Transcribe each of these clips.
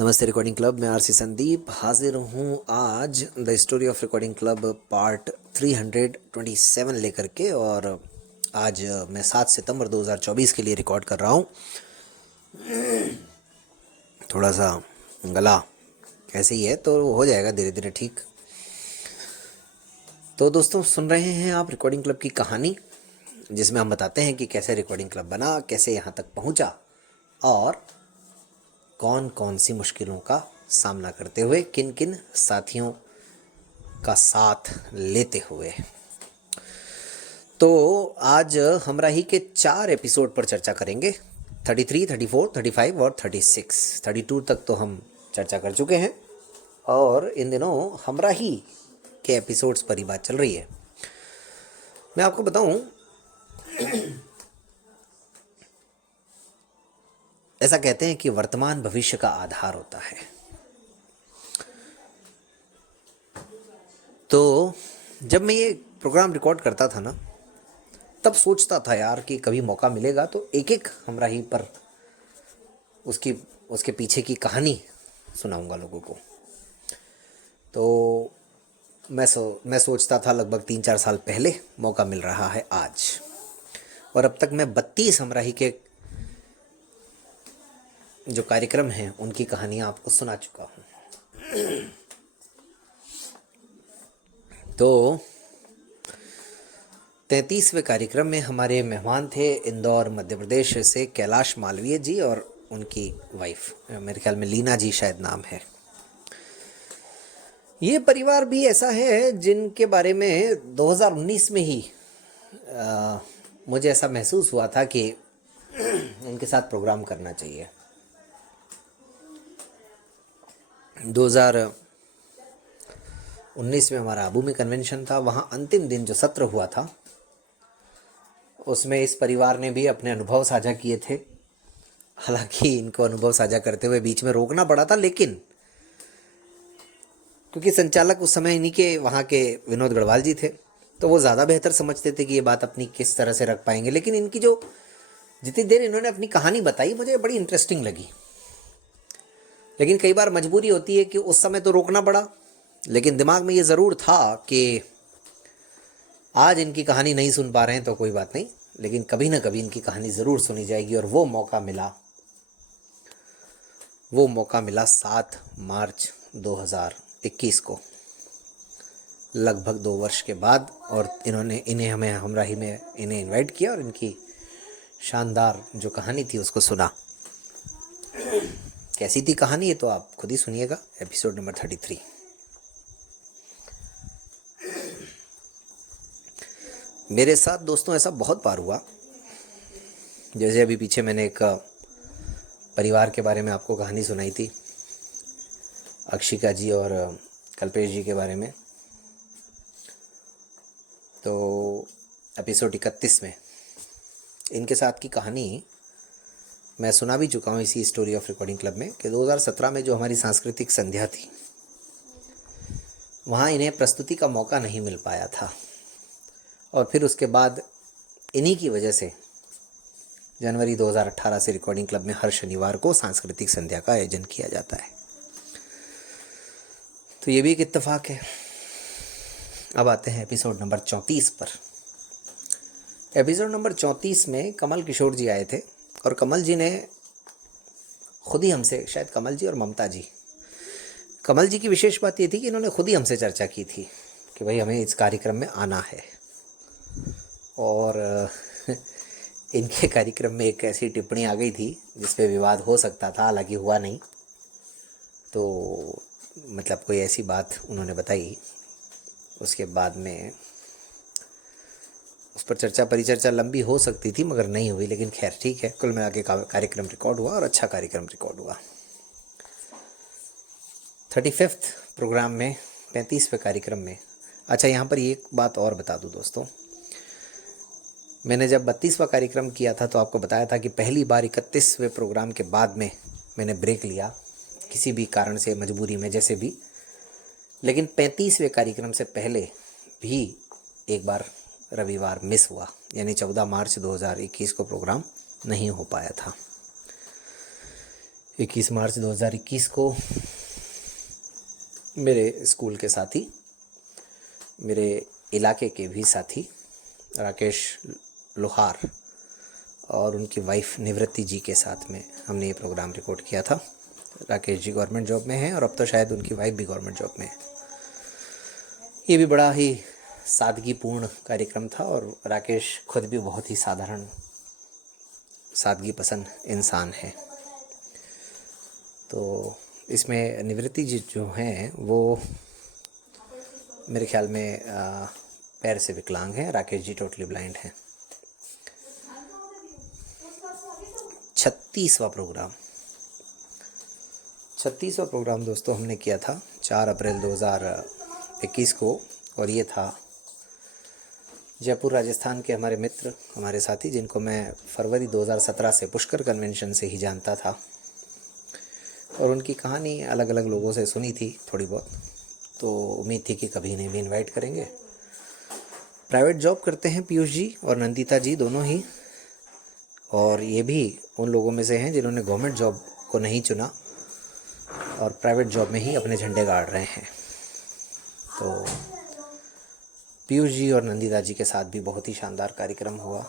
नमस्ते recording club में RC Sandeep हाजिर हूँ आज the story of recording club part 327 लेकर के। और आज मैं 7 सितंबर 2024 के लिए रिकॉर्ड कर रहा हूँ। थोड़ा सा गला ऐसे ही है तो हो जाएगा धीरे धीरे ठीक। तो दोस्तों सुन रहे हैं आप रिकॉर्डिंग क्लब की कहानी, जिसमें हम बताते हैं कि कैसे रिकॉर्डिंग क्लब बना, कैसे यहाँ तक पहुँचा और कौन कौन सी मुश्किलों का सामना करते हुए, किन किन साथियों का साथ लेते हुए। तो आज हमराही के 4 एपिसोड पर चर्चा करेंगे। 33, 34, 35 और 36। 32 तक तो हम चर्चा कर चुके हैं और इन दिनों हमराही के एपिसोड्स पर ही बात चल रही है। मैं आपको बताऊं, ऐसा कहते हैं कि वर्तमान भविष्य का आधार होता है। तो जब मैं ये प्रोग्राम रिकॉर्ड करता था ना, तब सोचता था यार कि कभी मौका मिलेगा तो एक एक हमराही पर उसके पीछे की कहानी सुनाऊंगा लोगों को। तो मैं सोचता था लगभग 3-4 साल पहले, मौका मिल रहा है आज। और अब तक मैं 32 हमराही के जो कार्यक्रम हैं उनकी कहानियाँ आपको सुना चुका हूँ। तो 33वें कार्यक्रम में हमारे मेहमान थे इंदौर मध्य प्रदेश से कैलाश मालवीय जी और उनकी वाइफ, मेरे ख्याल में लीना जी शायद नाम है। ये परिवार भी ऐसा है जिनके बारे में 2019 में ही मुझे ऐसा महसूस हुआ था कि इनके साथ प्रोग्राम करना चाहिए। 2019 में हमारा आबू में कन्वेंशन था। वहाँ अंतिम दिन जो सत्र हुआ था उसमें इस परिवार ने भी अपने अनुभव साझा किए थे। हालांकि इनको अनुभव साझा करते हुए बीच में रोकना पड़ा था, लेकिन क्योंकि संचालक उस समय इन्हीं के वहाँ के विनोद गढ़वाल जी थे, तो वो ज़्यादा बेहतर समझते थे कि ये बात अपनी किस तरह से रख पाएंगे। लेकिन इनकी जो जितनी देर इन्होंने अपनी कहानी बताई मुझे बड़ी इंटरेस्टिंग लगी। लेकिन कई बार मजबूरी होती है कि उस समय तो रोकना पड़ा, लेकिन दिमाग में ये ज़रूर था कि आज इनकी कहानी नहीं सुन पा रहे हैं तो कोई बात नहीं, लेकिन कभी ना कभी इनकी कहानी ज़रूर सुनी जाएगी। और वो मौका मिला 7 मार्च 2021 को, लगभग 2 वर्ष के बाद। और इन्हें हमें हमराही में इन्हें इनवाइट किया और इनकी शानदार जो कहानी थी उसको सुना। कैसी थी कहानी ये तो आप खुद ही सुनिएगा, एपिसोड नंबर 33। मेरे साथ दोस्तों ऐसा बहुत बार हुआ। जैसे अभी पीछे मैंने एक परिवार के बारे में आपको कहानी सुनाई थी, अक्षिका जी और कल्पेश जी के बारे में। तो एपिसोड 31 में इनके साथ की कहानी मैं सुना भी चुका हूँ इसी स्टोरी ऑफ रिकॉर्डिंग क्लब में, कि 2017 में जो हमारी सांस्कृतिक संध्या थी वहाँ इन्हें प्रस्तुति का मौका नहीं मिल पाया था। और फिर उसके बाद इन्हीं की वजह से जनवरी 2018 से रिकॉर्डिंग क्लब में हर शनिवार को सांस्कृतिक संध्या का आयोजन किया जाता है। तो ये भी एक इत्तेफाक है। अब आते हैं एपिसोड नंबर 34 पर। एपिसोड नंबर 34 में कमल किशोर जी आए थे और कमल जी ने खुद ही हमसे, शायद कमल जी और ममता जी, कमल जी की विशेष बात ये थी कि इन्होंने खुद ही हमसे चर्चा की थी कि भाई हमें इस कार्यक्रम में आना है। और इनके कार्यक्रम में एक ऐसी टिप्पणी आ गई थी जिस पे विवाद हो सकता था, हालांकि हुआ नहीं। तो मतलब कोई ऐसी बात उन्होंने बताई, उसके बाद में उस पर चर्चा परिचर्चा लंबी हो सकती थी मगर नहीं हुई। लेकिन खैर ठीक है, कुल मिला के कार्यक्रम रिकॉर्ड हुआ और अच्छा कार्यक्रम रिकॉर्ड हुआ। 35th प्रोग्राम में, 35वें कार्यक्रम में, अच्छा यहाँ पर एक बात और बता दूँ दोस्तों, मैंने जब 32वां कार्यक्रम किया था तो आपको बताया था कि पहली बार 31वें प्रोग्राम के बाद में मैंने ब्रेक लिया किसी भी कारण से, मजबूरी में, जैसे भी। लेकिन 35वें कार्यक्रम से पहले भी एक बार रविवार मिस हुआ, यानी 14 मार्च 2021 को प्रोग्राम नहीं हो पाया था। 21 मार्च 2021 को मेरे स्कूल के साथी, मेरे इलाके के भी साथी राकेश लोहार और उनकी वाइफ निवृत्ति जी के साथ में हमने ये प्रोग्राम रिकॉर्ड किया था। राकेश जी गवर्नमेंट जॉब में हैं और अब तो शायद उनकी वाइफ भी गवर्नमेंट जॉब में है। ये भी बड़ा ही सादगीपूर्ण कार्यक्रम था और राकेश खुद भी बहुत ही साधारण, सादगी पसंद इंसान है। तो इसमें निवृत्ति जी जो हैं वो मेरे ख्याल में पैर से विकलांग हैं, राकेश जी टोटली ब्लाइंड हैं। 36वां प्रोग्राम दोस्तों हमने किया था 4 अप्रैल 2021 को, और ये था जयपुर राजस्थान के हमारे मित्र, हमारे साथी, जिनको मैं फरवरी 2017 से पुष्कर कन्वेंशन से ही जानता था और उनकी कहानी अलग अलग लोगों से सुनी थी थोड़ी बहुत, तो उम्मीद थी कि कभी इन्हें भी इनवाइट करेंगे। प्राइवेट जॉब करते हैं पीयूष जी और नंदिता जी दोनों ही, और ये भी उन लोगों में से हैं जिन्होंने गवर्नमेंट जॉब को नहीं चुना और प्राइवेट जॉब में ही अपने झंडे गाड़ रहे हैं। तो पीयूष जी और नंदिता जी के साथ भी बहुत ही शानदार कार्यक्रम हुआ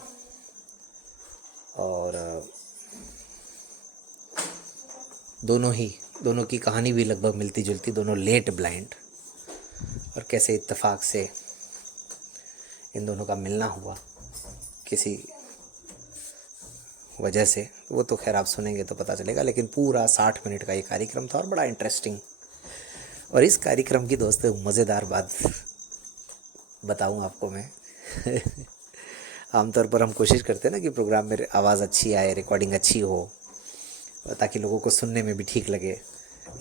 और दोनों की कहानी भी लगभग मिलती जुलती, दोनों लेट ब्लाइंड, और कैसे इत्तेफाक से इन दोनों का मिलना हुआ किसी वजह से, वो तो खैर आप सुनेंगे तो पता चलेगा। लेकिन पूरा 60 मिनट का ये कार्यक्रम था और बड़ा इंटरेस्टिंग। और इस कार्यक्रम की दोस्तों मज़ेदार बात बताऊं आपको मैं आमतौर पर हम कोशिश करते हैं ना कि प्रोग्राम में आवाज़ अच्छी आए, रिकॉर्डिंग अच्छी हो, ताकि लोगों को सुनने में भी ठीक लगे।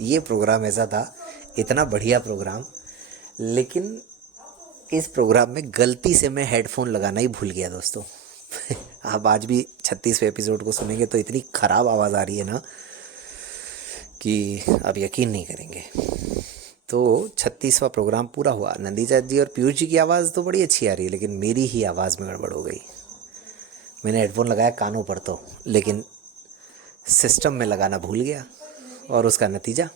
ये प्रोग्राम ऐसा था, इतना बढ़िया प्रोग्राम, लेकिन इस प्रोग्राम में गलती से मैं हेडफोन लगाना ही भूल गया दोस्तों आप आज भी 36वें एपिसोड को सुनेंगे तो इतनी ख़राब आवाज़ आ रही है ना कि आप यकीन नहीं करेंगे। तो 36वां प्रोग्राम पूरा हुआ, नंदिता जी और पीयूष जी की आवाज़ तो बड़ी अच्छी आ रही है, लेकिन मेरी ही आवाज़ में गड़बड़ हो गई। मैंने हेडफोन लगाया कानों पर तो, लेकिन सिस्टम में लगाना भूल गया और उसका नतीजा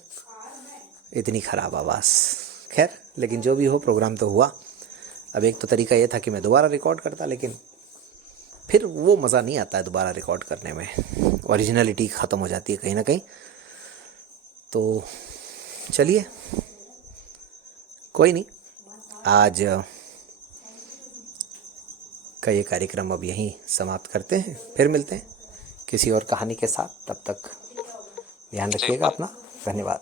इतनी ख़राब आवाज़। खैर, लेकिन जो भी हो, प्रोग्राम तो हुआ। अब एक तो तरीका ये था कि मैं दोबारा रिकॉर्ड करता, लेकिन फिर वो मज़ा नहीं आता है दोबारा रिकॉर्ड करने में, ओरिजिनलिटी ख़त्म हो जाती है कहीं ना कहीं। तो चलिए, कोई नहीं, आज का ये कार्यक्रम अब यहीं समाप्त करते हैं, फिर मिलते हैं किसी और कहानी के साथ। तब तक ध्यान रखिएगा अपना। धन्यवाद।